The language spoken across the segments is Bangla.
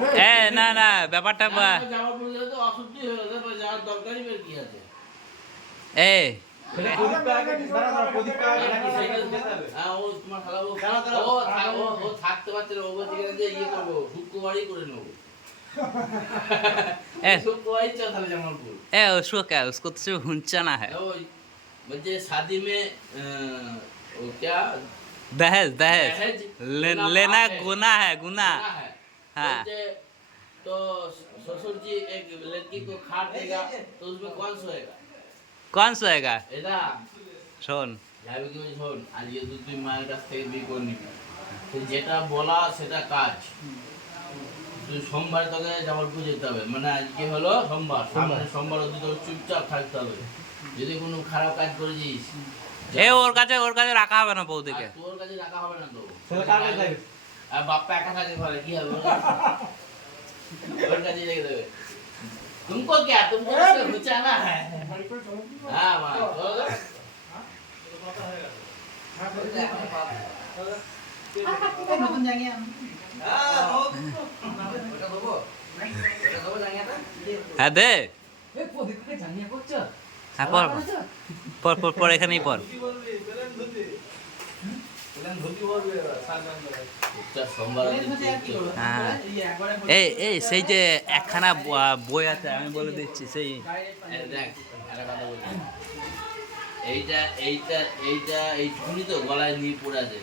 হ্যাঁ না না ব্যাপারটা এ उसको तो हुंचाना है मुझे शादी में क्या दहेज दहेज लेना गुना है गुना, गुना है हाँ। बोलते, तो ससुर जी एक लड़की को खाट देगा तो उसमें कौन सोएगा कौन सोएगा এটা শোন যাবে কি বলছি শোন আজকে তুই তুই মায়ের কাছ থেকে বিয়ে করে নিবি তো যেটা বলা সেটা কাজ তুই সোমবার তোকে জামালপুর যেতে হবে মানে আজকে হলো সোমবার সামনে সোমবার অবধি তোর চুপচাপ থাকতে হবে যদি কোনো খারাপ কাজ করেছিস এ ওর কাছে ওর কাছে রাখা হবে না বৌদিকে আর তোর কাছে রাখা হবে না তো তাহলে কার কাছে যাবে? আর বাপ্পা একা থাকে ঘরে কি হবে ওর কাছে রেখে দেবে तुमको क्या तुमको तो बचाना है हाँ माँ चलो নতুন জাঙ্গিয়া হ্যাঁ দে এ প্রদীপকে জাঙ্গিয়া করছো হ্যাঁ পর পর পর পর এখানেই পর এই একবারে এই এই সেই যে একখানা বই আছে আমি বলে দিচ্ছি সেই এইটা এইটা এইটা এইটুকুনি তো গলায় নিয়ে পড়ে আছে।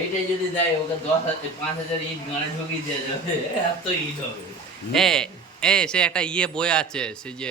এইটাই যদি দেয় ওকে দশ হাজার পাঁচ হাজার ইট গানে ঢুকিয়ে দেওয়া যাবে এত ইট হবে। এ এ সে একটা ইয়ে বই আছে সেই যে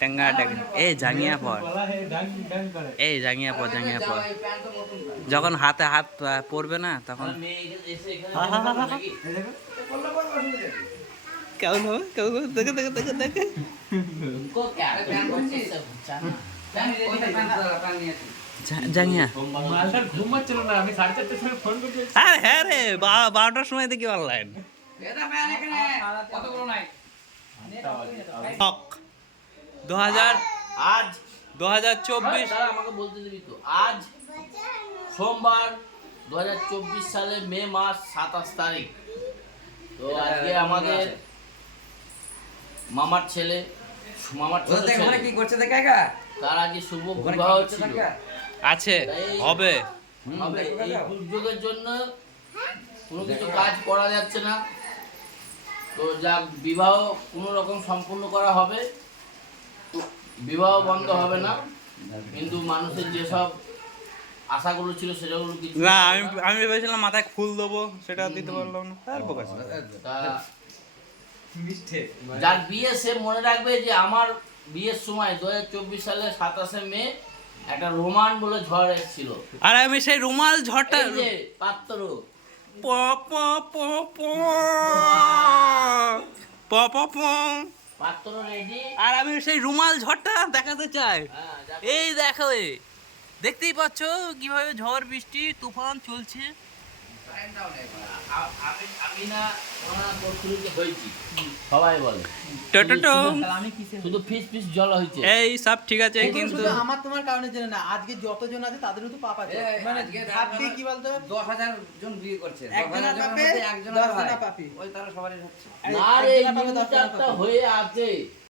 টেঙ্গা টেঙ্গা এই জাঙিয়া পর। এই জাঙিয়া পর জাঙিয়া পর। যখন হাতে হাত পড়বে না তখন কেমন হবে? কেমন দেখে দেখে দেখে দেখে। হ্যাঁ রে বারোটার সময় দেখি অনলাইন কতগুলো নাই দু হাজার আজ দু হাজার চব্বিশ। আমাকে বলতে দিবি তো। আজ সোমবার দু সালে মে মাস সাতাশ তারিখ। তো আজকে আমাদের মামার ছেলে মামার ছেলে। কি করছে দেখে তার আগে শুভ বিবাহ ছিল আছে হবে। হবে এই। দুর্যোগের জন্য কোনো কিছু কাজ করা যাচ্ছে না। তো যা বিবাহ কোনো রকম সম্পূর্ণ করা হবে। বিবাহ বন্ধ হবে না কিন্তু মানুষের যেসব আশাগুলো ছিল সেটাগুলো কিছু না আমি আমি ভেবেছিলাম মাথায় ফুল দেবো সেটা দিতে পারলাম না। তার প্রকাশ মিষ্টি যার বিয়ে সে মনে রাখবে যে আমার বিয়ের সময় দু সালে সাতাশে মে একটা রোমান বলে ঝড় এসেছিল। আর আমি সেই রুমাল ঝড়টা এই যে পাত্র প প প প। প প প। পাত্র রেডি আর আমি সেই রুমাল ঝড়টা দেখাতে চাই। হ্যাঁ এই দেখো দেখতেই পাচ্ছ কীভাবে ঝড় বৃষ্টি তুফান চলছে। আমি আমি না হয়েছি সবাই বলে টোটোটো। তাহলে আমি কিসে শুধু ফিস ফিস জল হয়েছে। এই সব ঠিক আছে কিন্তু কিন্তু আমার তোমার কারণে জন্য না আজকে যতজন আছে তাদেরও তো পাপ আছে। মানে কি বলতো? দশ হাজার জন বিয়ে করছে। পাপে, একজনের ওই তারা সবারই হচ্ছে। না রে। হয়ে আছে।